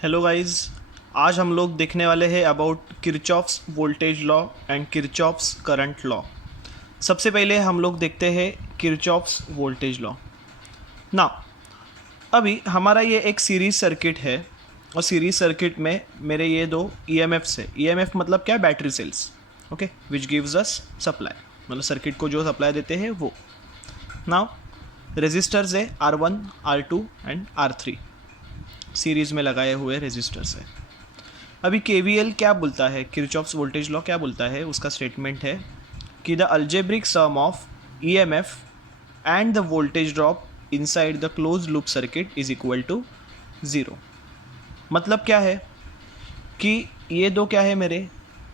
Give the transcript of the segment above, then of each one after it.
Hello guys. आज हम लोग देखने वाले हैं about Kirchhoff's voltage law and Kirchhoff's current law. सबसे पहले हम लोग देखते हैं किरचॉफ्स वोल्टेज लॉ। ना अभी हमारा ये एक सीरीज सर्किट है और सीरीज सर्किट में मेरे ये दो ईएमएफ्स है। ईएमएफ मतलब क्या? Battery cells. Okay, which gives us supply, मतलब सर्किट को जो सप्लाई देते हैं वो। नाउ रेजिस्टर्स है R1, R2 and R3, series में लगाए हुए रेजिस्टर्स है। अभी केवीएल क्या बोलता है, किरचॉफ्स वोल्टेज लॉ क्या बोलता है? उसका स्टेटमेंट है कि the algebraic sum of EMF and the voltage drop inside the close loop circuit is equal to zero. मतलब क्या है कि ये दो क्या है मेरे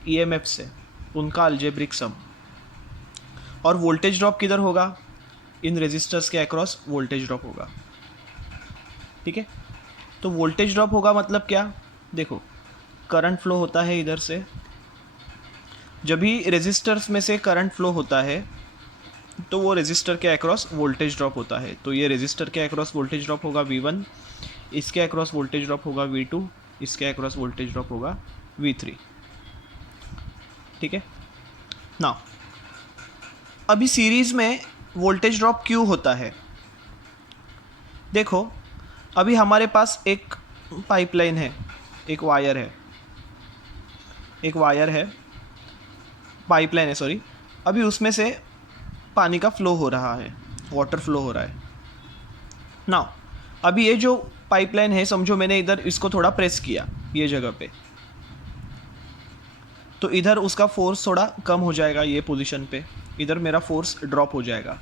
ईएमएफ से, उनका अल्जेब्रिक सम, और वोल्टेज ड्रॉप किधर होगा? इन रेजिस्टर्स के अक्रॉस वोल्टेज ड्रॉप होगा। ठीक है, तो वोल्टेज ड्रॉप होगा मतलब क्या? देखो, करंट फ्लो होता है इधर से, जब भी रेजिस्टर्स में से करंट फ्लो होता है तो वो रेजिस्टर के अक्रॉस वोल्टेज ड्रॉप होता है। तो ये रेजिस्टर के अक्रॉस वोल्टेज ड्रॉप होगा V1, इसके अक्रॉस वोल्टेज ड्रॉप होगा V2, इसके अक्रॉस वोल्टेज ड्रॉप होगा V3। ठीक है ना। अभी सीरीज में वोल्टेज ड्रॉप क्यों होता है? देखो, अभी हमारे पास एक पाइपलाइन है, एक वायर है, पाइपलाइन है सॉरी। अभी उसमें से पानी का फ्लो हो रहा है, वाटर फ्लो हो रहा है ना। अभी ये जो पाइपलाइन है, समझो मैंने इधर इसको थोड़ा प्रेस किया ये जगह पे, तो इधर उसका फोर्स थोड़ा कम हो जाएगा, ये पोजीशन पे इधर मेरा फोर्स ड्रॉप हो जाएगा।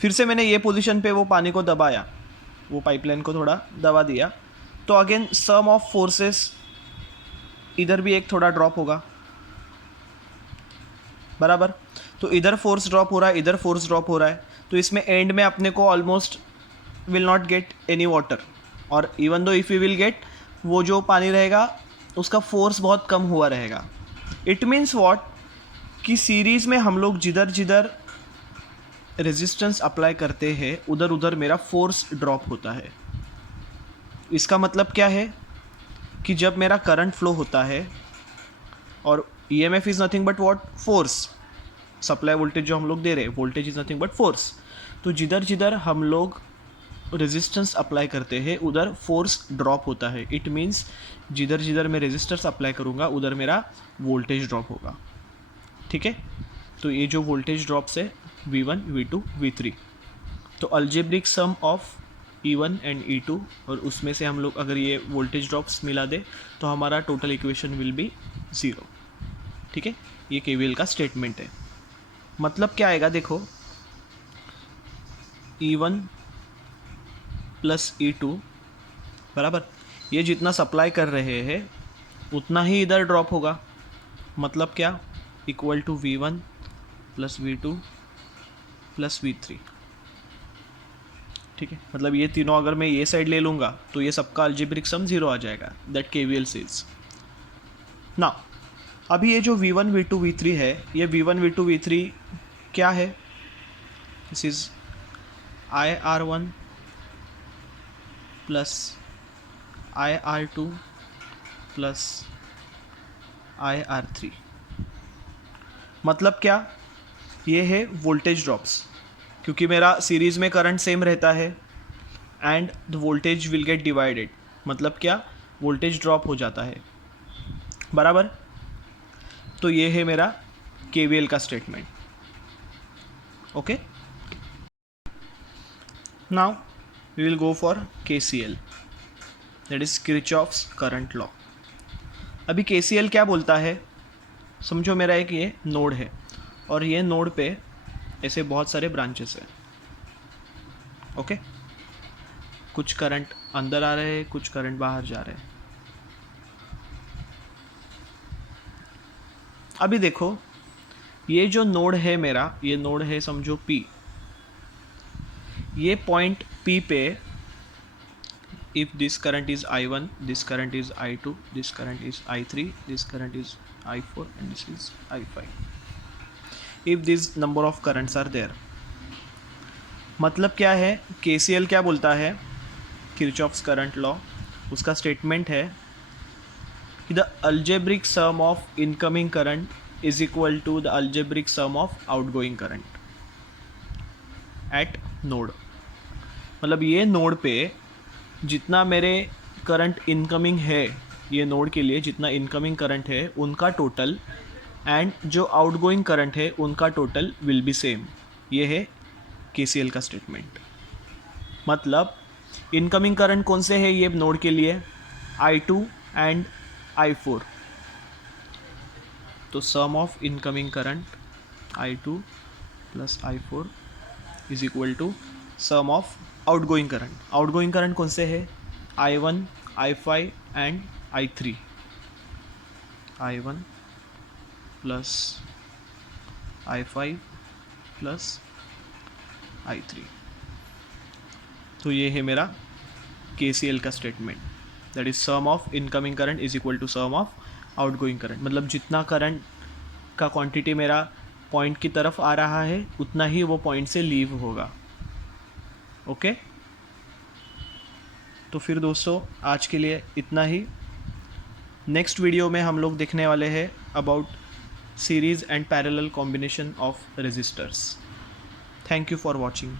फिर से मैंने ये पोजीशन पे वो पानी को दबाया, वो पाइपलाइन को थोड़ा दबा दिया, तो अगेन सम ऑफ फोर्सेस, इधर भी एक थोड़ा ड्रॉप होगा, बराबर। तो इधर फोर्स ड्रॉप हो रहा है, इधर फोर्स ड्रॉप हो रहा है, तो इसमें एंड में अपने को almost will not get any water, और even though if you will get, वो जो पानी रहेगा उसका फोर्स बहुत कम हुआ रहेगा। इट मीन्स वॉट, कि सीरीज़ में हम लोग जिधर जिधर रेजिस्टेंस अप्लाई करते हैं उधर उधर मेरा फोर्स ड्रॉप होता है। इसका मतलब क्या है कि जब मेरा करंट फ्लो होता है, और EMF is nothing but what, force, supply voltage जो हम लोग दे रहे हैं, voltage is nothing but force. तो जिधर जिधर हम लोग रेजिस्टेंस अप्लाई करते हैं उधर फोर्स ड्रॉप होता है। इट मीन्स जिधर जिधर मैं रेजिस्टेंस अप्लाई करूँगा उधर मेरा वोल्टेज ड्रॉप होगा। ठीक है, तो ये जो वोल्टेज ड्रॉप्स है V1, V2, V3, तो algebraic sum of E1 and E2, और उसमें से हम लोग अगर ये वोल्टेज ड्रॉप्स मिला दे तो हमारा total equation will be zero. ठीक है, ये केवीएल का स्टेटमेंट है। मतलब क्या आएगा? देखो, E1 प्लस E2 बराबर, ये जितना सप्लाई कर रहे हैं उतना ही इधर ड्रॉप होगा। मतलब क्या? Equal to V1 plus V2 plus V3। ठीक है, मतलब ये तीनों अगर मैं ये साइड ले लूँगा तो ये सबका अल्जेब्रिक सम ज़ीरो आ जाएगा। दैट केवीएल सेज ना। अभी ये जो V1, V2, V3 है, ये V1, V2, V3 क्या है? This is IR1 plus IR2 plus IR3। मतलब क्या? ये है वोल्टेज ड्रॉप्स, क्योंकि मेरा सीरीज़ में करंट सेम रहता है and the voltage will get divided. मतलब क्या? वोल्टेज ड्रॉप हो जाता है, बराबर। तो ये है मेरा केवीएल का statement. Okay, now we will go for KCL, that is Kirchhoff's current law. अभी KCL क्या बोलता है? समझो मेरा एक ये नोड है, और ये नोड पे ऐसे बहुत सारे ब्रांचेस हैं। ओके, कुछ करंट अंदर आ रहे हैं, कुछ करंट बाहर जा रहे हैं। अभी देखो, ये जो नोड है मेरा, ये नोड है समझो P। ये पॉइंट P पे, if this current is I1, this current is I2, this current is I3, this current is I4 and this is I5, if these number of currents are there। मतलब क्या है? KCL क्या बोलता है? Kirchhoff's current law, उसका statement है कि the algebraic sum of incoming current is equal to the algebraic sum of outgoing current at node. मतलब ये नोड पे जितना मेरे करंट इनकमिंग है, ये नोड के लिए जितना इनकमिंग करंट है उनका टोटल एंड जो आउटगोइंग करंट है उनका टोटल विल बी सेम। ये है केसीएल का स्टेटमेंट। मतलब इनकमिंग करंट कौन से है ये नोड के लिए, I2 एंड I4। तो sum of incoming current I2 plus I4 is equal to sum of outgoing current. Outgoing current कौन से है, I1, I5 and I3। I1 plus I5 plus I3। तो ये है मेरा KCL का statement, that is sum of incoming current is equal to sum of outgoing current. मतलब जितना करंट का क्वांटिटी मेरा पॉइंट की तरफ आ रहा है उतना ही वो पॉइंट से लीव होगा। ओके तो फिर दोस्तों आज के लिए इतना ही। नेक्स्ट वीडियो में हम लोग देखने वाले हैं about series and parallel combination of resistors. Thank you for watching.